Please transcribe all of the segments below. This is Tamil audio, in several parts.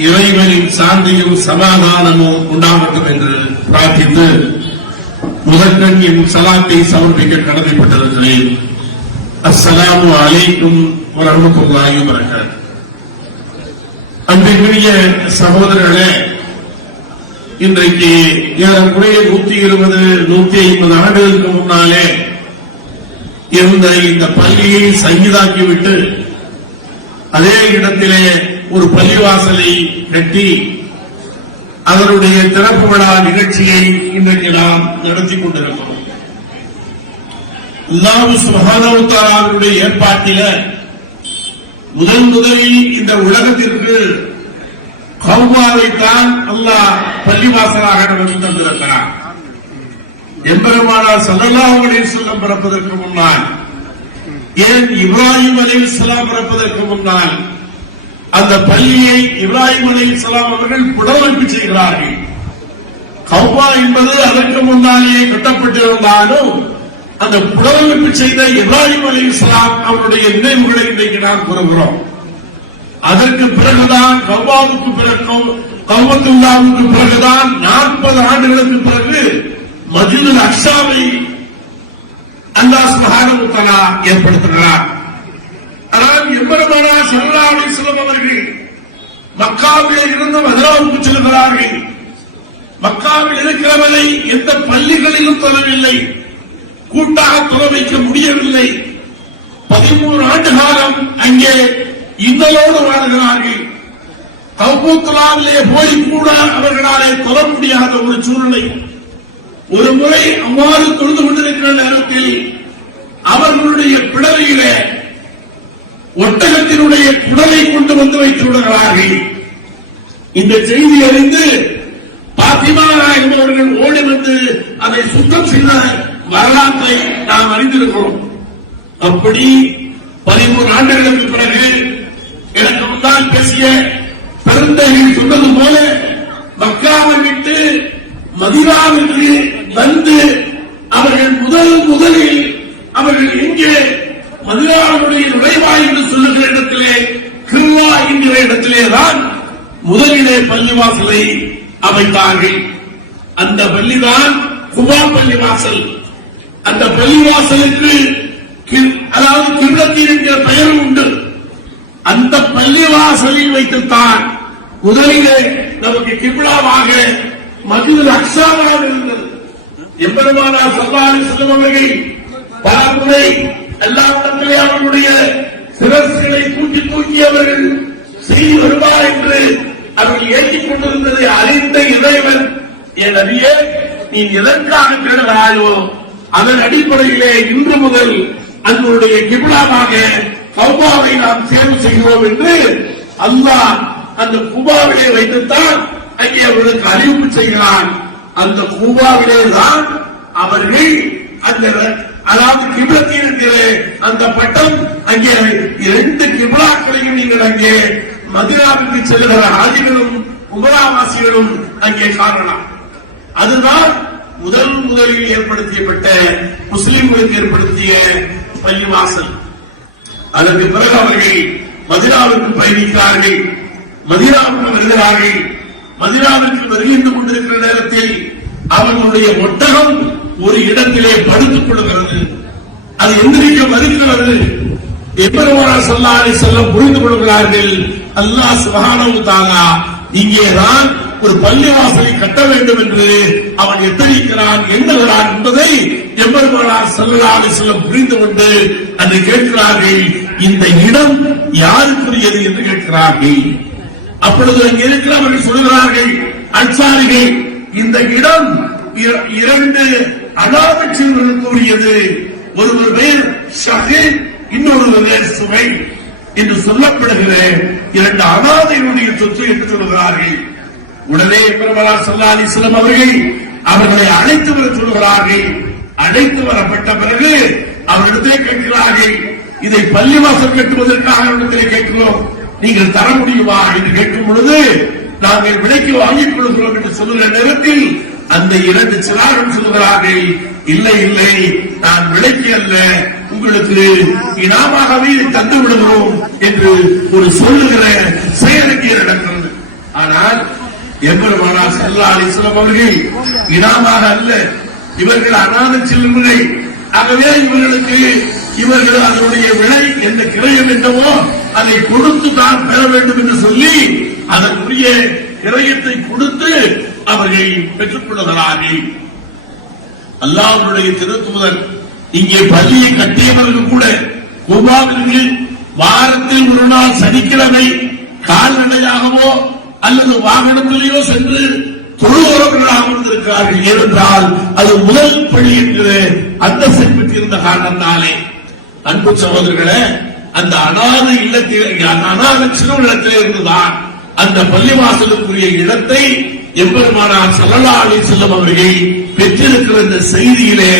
இறைவனின் சாந்தியும் சமாதானமும் உண்டாகட்டும் என்று பிரார்த்தித்து முதற்கண் என் சலாத்தை சமர்ப்பிக்க கடமைப்பட்டிருக்கிறேன். அஸ்ஸலாமு அலைக்கும் வரஹ்மத்துல்லாஹி வபரகாத்துஹு அன்பிற்குரிய சகோதரர்களே இன்றைக்கு ஏறக்குறைய நூத்தி இருபது நூத்தி ஐம்பது ஆண்டுகளுக்கு முன்னாலே இருந்த இந்த பள்ளியை சங்கிதாக்கிவிட்டு அதே இடத்திலே ஒரு பள்ளிவாசலை கட்டி அதனுடைய திறப்பு விழா நிகழ்ச்சியை இன்றைக்கு நாம் நடத்தி கொண்டிருக்கிறோம். அல்லாஹ் சுப்ஹானஹு ஏற்பாட்டில முதன் முதலில் இந்த உலகத்திற்கு கௌபாவைத்தான் அல்லாஹ் பள்ளிவாசலாக நமக்கு தந்திருக்கிறார் எம்பெருமானார் ஸல்லல்லாஹு அலைஹி பிறப்பதற்கு முன்னால் ஏன் இப்ராஹிம் அலைஹிஸ்ஸலாம் பிறப்பதற்கு முன்னால் அந்த பள்ளியை இப்ராஹிம் அலைஹிஸ்ஸலாம் அவர்கள் புடமைப்பு செய்கிறார்கள். கௌபா என்பது அதற்கு முன்னாலேயே கட்டப்பட்டிருந்தாலும் அந்த புடமைப்பு செய்த இப்ராஹிம் அலைஹிஸ்ஸலாம் அவருடைய நினைவுகளை இன்றைக்கு நாம் கூறுகிறோம். அதற்கு பிறகுதான் கௌபாவுக்கு பிறக்கும் கௌபத்துல்லாவுக்கு பிறகுதான் நாற்பது ஆண்டுகளுக்கு பிறகு மஜிதுல் அக்ஷாவை அல்லாஹ் சுப்ஹானஹு ஏற்படுத்துகிறார். ஆனால் எம்பெருமானா ஸல்லல்லாஹு அவர்கள் மக்காவிலே இருந்து மதுராவுக்கு செல்கிறார்கள். மக்காவில் இருக்கிறவரை எந்த பள்ளிகளிலும் தொழவில்லை. கூட்டாக தொழ வைக்க முடியவில்லை. பதிமூணு ஆண்டு காலம் அங்கே இன்னலோடு வாழ்கிறார்கள். கௌபூத்துலாவிலே போய் கூட அவர்களாலே தொழ முடியாத ஒரு சூழ்நிலை. ஒரு முறை அவ்வாறு தொழுது கொண்டிருக்கிற நேரத்தில் அவர்களுடைய பிடவையிலே ஒட்டகத்தினுடைய குடலை கொண்டு வந்து வைத்து விடுகிறார்கள் இந்த செய்தி அறிந்து பாத்திமா நாயகம் அவர்கள் ஓடி வந்து அதை சுத்தம் செய்த வரலாற்றை நாம் அறிந்திருக்கிறோம். அப்படி பதிமூணு ஆண்டுகளுக்கு பிறகு எனக்கு முன்னால் பேசிய பெருந்தகை சொன்னது போல மக்காவை விட்டு மதினாவிற்கு வந்து அவர்கள் முதல் முதலில் மதினாவுடைய நுழைவாய் என்று சொல்லுகிற இடத்திலே கிருவா என்கிற இடத்திலே தான் முதலிலே பள்ளிவாசலை அமைத்தார்கள். அந்த பள்ளிதான் குபா பள்ளிவாசல். அந்த பள்ளிவாசலுக்கு கி- அதாவது கிருளத்தீர் என்கிற பெயரும் உண்டு. அந்த பள்ளிவாசலில் வைத்துத்தான் முதலிலே நமக்கு கிபிலாவாக மதுவில் அக்ஷாவாக இருந்தது. எம்பெருமானார் சல்லாரி செல்லும் அவர்கள் பல முறை எல்லா இடத்திலே அவர்களுடைய சிரசுகளை தூக்கி தூக்கி அவர்கள் செய்து வருவார் என்று அவர்கள் ஏற்றிக் கொண்டிருந்ததை அறிந்த இறைவன் என் அறியே நீ எதற்காக தேடுகிறாயோ அதன் அடிப்படையிலே இன்று முதல் அதனுடைய கிபிலாவாக கௌபாவை நாம் தேர்வு செய்கிறோம் என்று அல்லாஹ் அந்த குபாவிலே வைத்துத்தான் அங்கே அவர்களுக்கு அறிவிப்பு செய்கிறான். அந்த குபாவிலே தான் அவர்கள் அந்த அதாவது கிபிலத்தில் அந்த பட்டம் அங்கே இரண்டு கிபிலாக்களையும் நீங்கள் அங்கே மதினாவுக்கு செல்கிற ஆதிகளும் உபராவாசிகளும் அங்கே காணலாம். அதுதான் முதல் முதலில் ஏற்படுத்தியப்பட்ட முஸ்லிம்களுக்கு ஏற்படுத்திய பள்ளிவாசல். அதற்கு பிறகு அவர்கள் மதினாவிற்கு பயணிக்கிறார்கள். மதினாவுக்கு வருகிறார்கள். மதினாவிற்கு வருகின்ற கொண்டிருக்கிற நேரத்தில் அவர்களுடைய ஒட்டகம் ஒரு இடத்திலே படுத்துக் கொள்கிறது. அது எந்திரிக்க மறுக்கிறது? எப்பெருமானா சொல்லாரை செல்லம் புரிந்து கொள்கிறார்கள். அல்லாஹ் சுகானவு தாலா இங்கேதான் ஒரு பள்ளிவாசலை கட்ட வேண்டும் என்று அவன் எத்தனிக்கிறான் எண்ணுகிறான் என்பதை எம்பெருமானார் ஸல்லல்லாஹு செல்லம் புரிந்து கொண்டு அதை கேட்கிறார்கள். இந்த இடம் யாருக்குரியது என்று கேட்கிறார்கள். அப்பொழுது அங்கே இருக்கிறவர்கள் சொல்கிறார்கள் அன்சாரிகள் இந்த இடம் இர- இரண்டு அனாபட்சங்களுக்குரியது ஒருவர் பேர் ஷஹீத் இன்னொரு பேர் சுவை என்று சொல்லப்படுகிற இரண்டு அனாதைகளுடைய சொத்து என்று சொல்கிறார்கள். உடனே பிரபலா சல்லா அலிஸ்லம் அவர்கள் அவர்களை அழைத்து வர சொல்கிறார்கள். அழைத்து வரப்பட்ட பிறகு அவரிடத்திலே கேட்கிறார்கள் இதை பள்ளிவாசல் கட்டுவதற்காக அவரிடத்திலே கேட்கிறோம். நீங்கள் தர முடியுமா? என்று கேட்கும் பொழுது நாங்கள் விலைக்கு வாங்கிக் கொள்கிறோம் என்று சொல்லுகிற நேரத்தில் அந்த இரண்டு சிறாரும் சொல்கிறார்கள் இல்லை இல்லை நான் விலைக்கு அல்ல உங்களுக்கு இனாமாகவே தந்து விடுகிறோம் என்று ஒரு சொல்லுகிற செயலுக்கு நடக்கிறது. ஆனால் எம்பெருமானா சல்லா அலிஸ்லாம் அவர்கள் இனாமாக அல்ல இவர்கள் அனாத செல்வங்களை ஆகவே இவர்களுக்கு இவர்கள் அதனுடைய விலை எந்த கிரயம் என்னவோ அதை கொடுத்து தான் பெற வேண்டும் என்று சொல்லி அதற்குரிய கிரயத்தை கொடுத்து அவர்கள் பெற்றுக் கொள்கிறார்கள் அல்லாவுடைய திருத்துவதர் இங்கே பள்ளியை கட்டியவர்கள் கூட குர்பானில் வாரத்தில் ஒரு நாள் சனிக்கிழமை கால்நடையாகவோ அல்லது வாகனத்திலேயோ சென்று தொழுகிறவர்களாக இருந்திருக்கிறார்கள் ஏனென்றால் அது முதல் பள்ளி என்கிற அந்தஸ்தை பெற்றிருந்த காரணத்தாலே. அன்பு சகோதரர்களே அந்த அநாத இல்லத்தில் அந்த அநாத சிறு இடத்திலே இருந்துதான் அந்த பள்ளிவாசலுக்குரிய இடத்தை எம்பெருமானார் சல்லல்லா அலி செல்லம் அவர்கள் பெற்றிருக்கிற இந்த செய்தியிலே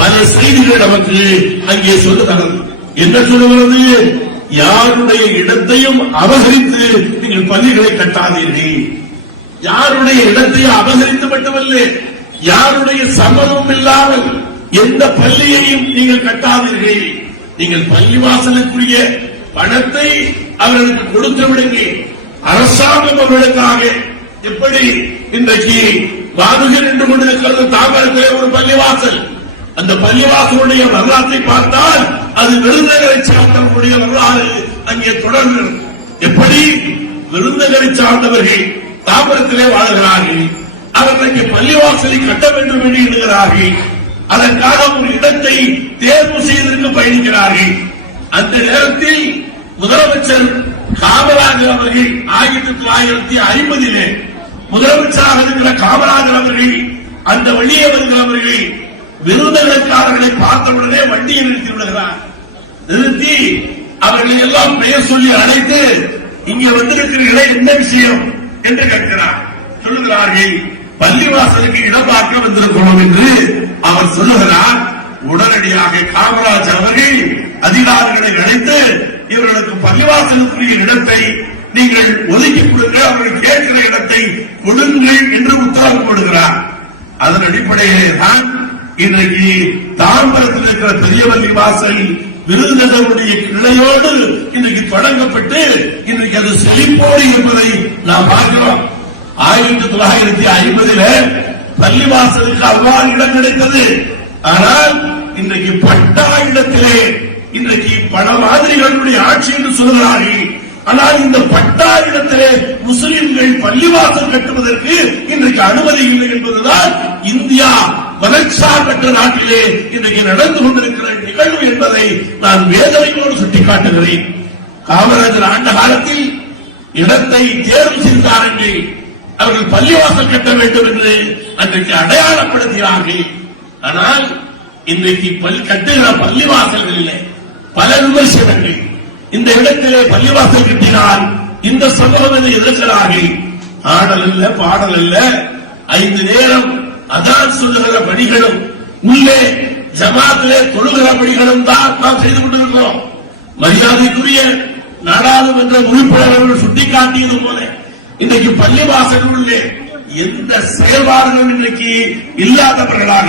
பல செய்திகள் நமக்கு அங்கே சொல்லுகிறது என்ன சொல்லுகிறது? யாருடைய இடத்தையும் அபகரித்து நீங்கள் பள்ளிகளை கட்டாதீர்கள். யாருடைய இடத்தையும் அபகரித்து மட்டுமல்ல யாருடைய சம்மதமும் இல்லாமல் எந்த பள்ளியையும் நீங்கள் கட்டாதீர்கள். நீங்கள் பள்ளிவாசலுக்குரிய பணத்தை அவர்களுக்கு கொடுத்து விடுங்கள். அரசாங்கம் அவர்களுக்காக எப்படி இன்றைக்கு வாதுகள் என்று கொண்டிருக்கிறது தாமரத்திலே ஒரு பள்ளிவாசல். அந்த பள்ளிவாசலுடைய வரலாற்றை பார்த்தால் அது விருந்தகரை சார்ந்தவர்களுடைய வரலாறு அங்கே தொடர்கிறது எப்படி? விருந்தகரை சார்ந்தவர்கள் தாமரத்திலே வாழ்கிறார்கள். அவர்களுக்கு இங்கே பள்ளிவாசலை கட்ட வேண்டும் என்று எண்ணுகிறார்கள். அதற்காக ஒரு இடத்தை தேர்வு செய்வதற்கு பயணிக்கிறார்கள். அந்த நேரத்தில் முதலமைச்சர் காமராஜர் அவர்கள் ஆயிரத்தி தொள்ளாயிரத்தி ஐம்பதிலே முதலமைச்சராக இருக்கிற காமராஜர் அவர்கள் அந்த வழியே வருகிறவர்கள் விருதுகளுக்காரர்களை பார்த்தவுடனே வண்டியை நிறுத்தி விடுகிறார். நிறுத்தி அவர்களை எல்லாம் பெயர் சொல்லி அழைத்து இங்கே வந்திருக்கிறீர்களே என்ன விஷயம்? என்று கேட்கிறார். சொல்லுகிறார்கள் பள்ளிவாசலுக்கு இடம் பார்க்க வந்திருக்கிறோம் என்று அவர் சொல்லுகிறார். உடனடியாக காமராஜ் அவர்கள் அதிகாரிகளை அழைத்து இவர்களுக்கு பள்ளிவாசலுக்குரிய இடத்தை நீங்கள் ஒதுக்கி கொடுங்க அவர்கள் கேட்கிற இடத்தை கொடுங்கள் என்று உத்தரவு போடுகிறார் அதன் அடிப்படையிலே தான் இன்றைக்கு தாம்பரத்தில் இருக்கிற பெரியவல்லி வாசல் விருதுநகருடைய கிளையோடு இன்றைக்கு தொடங்கப்பட்டு இன்றைக்கு அது செழிப்போடு இருப்பதை நாம் பார்க்கிறோம். ஆயிரத்தி தொள்ளாயிரத்தி ஐம்பதுல பள்ளிவாசலுக்கு அவ்வாறு இடம் கிடைத்தது. ஆனால் இன்றைக்கு பட்டா இடத்திலே இன்றைக்கு பல மாதிரிகளுடைய ஆட்சி என்று சொல்கிறார்கள். ஆனால் இந்த பட்டா இடத்திலே முஸ்லிம்கள் பள்ளிவாசல் கட்டுவதற்கு இன்றைக்கு அனுமதி இல்லை என்பதுதான் இந்தியா மதச்சார்பற்ற நாட்டிலே இன்றைக்கு நடந்து கொண்டிருக்கிற நிகழ்வு என்பதை நான் வேதனையோடு சுட்டிக்காட்டுகிறேன். காமராஜர் ஆண்ட காலத்தில் இடத்தை தேர்வு செய்தார் என்று அவர்கள் பள்ளிவாசல் கட்ட வேண்டும் என்று அன்றைக்கு அடையாளப்படுத்தினார்கள். ஆனால் இன்றைக்கு பள்ளி கட்டுகிற பள்ளிவாசல்களிலே பல விமர்சனங்கள் இந்த இடத்திலே பள்ளிவாசல் கட்டினால் இந்த சமூகம் இதை எதிர்க்கிறார்கள். ஆடல் இல்ல பாடல் இல்ல. ஐந்து நேரம் அதான் சொல்லுகிற பணிகளும் உள்ளே ஜமாத்திலே தொழுகிற பணிகளும் தான் நாம் செய்து கொண்டிருக்கிறோம். மரியாதைக்குரிய நாடாளுமன்ற உறுப்பினர் அவர்கள் சுட்டிக்காட்டியது போல இன்றைக்கு பள்ளிவாசல்களிலே எந்த செயல்பாடுகளும் இன்றைக்கு இல்லாதவர்களாக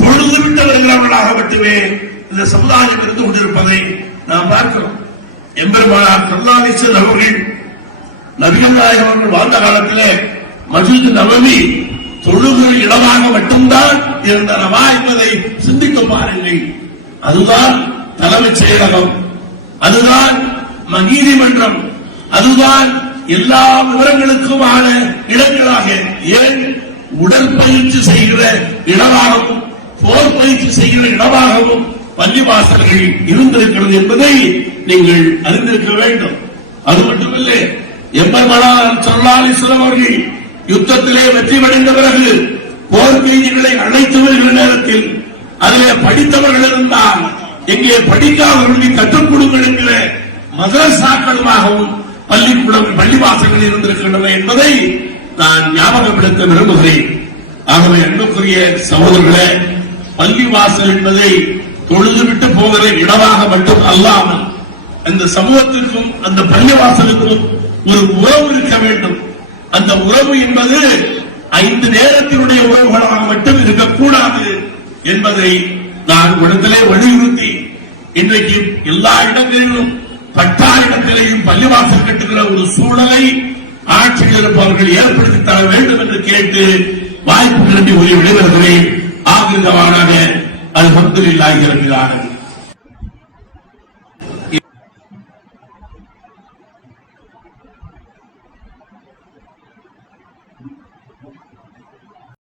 தொழுது விட்டு வருகிறவர்களாக மட்டுமே இந்த சமுதாயம் இருந்து கொண்டிருப்பதை நாம் பார்க்கிறோம். எம்பெருமானார் கருணாநிசன் அவர்கள் நபிகள் நாயகம் அவர்கள் வாழ்ந்த காலத்திலே மசித் நவமி தொழுகிற இடமாக மட்டும்தான் இருந்தனவா என்பதை சிந்தித்து பாருங்கள். அதுதான் தலைமைச் செயலகம். அதுதான் நீதிமன்றம் அதுதான் எல்லா விவரங்களுக்குமான இடங்களாக ஏன் உடற்பயிற்சி செய்கிற இடமாகவும் போர் பயிற்சி செய்கிற இடமாகவும் பள்ளிவாசல்கள் இருந்திருக்கிறது என்பதை நீங்கள் அறிந்திருக்க வேண்டும். அது மட்டுமில்லை எம்பெருமானார் சொல்லாலிஸ்வரம் அவர்கள் யுத்தத்திலே வெற்றி அடைந்த பிறகு போர் கைதிகளை அழைத்து வருகிற நேரத்தில் அதிலே படித்தவர்கள் இருந்தால் எங்கே படிக்காதவர்களுக்கு கற்றுக் கொடுங்கள் என்கிற மதரசாக்களுமாகவும் பள்ளிக்கூடம் பள்ளிவாசல்கள் இருந்திருக்கின்றன என்பதை நான் ஞாபகப்படுத்த விரும்புகிறேன். ஆகவே அன்புக்குரிய சகோதரர்களே பள்ளிவாசல் என்பதை தொழுதுவிட்டு போகிற இடமாக மட்டும் அல்லாமல் அந்த சமூகத்திற்கும் அந்த பள்ளிவாசலுக்கும் ஒரு உறவு இருக்க வேண்டும். அந்த உறவு என்பது ஐந்து நேரத்தினுடைய உறவுகளாக மட்டும் இருக்கக்கூடாது என்பதை நான் இடத்திலே வலியுறுத்தி இன்றைக்கு எல்லா இடங்களிலும் பட்டா இடத்திலேயும் பள்ளிவாசல் கட்டுகிற ஒரு சூழலை ஆட்சியில் இருப்பவர்கள் ஏற்படுத்தி தர வேண்டும் என்று கேட்டு வாய்ப்பு நிரம்பி ஒளி விடைபெறுகிறேன். ஆகிருந்தவானாக அது மந்திரில்லாக ஆலமீன்.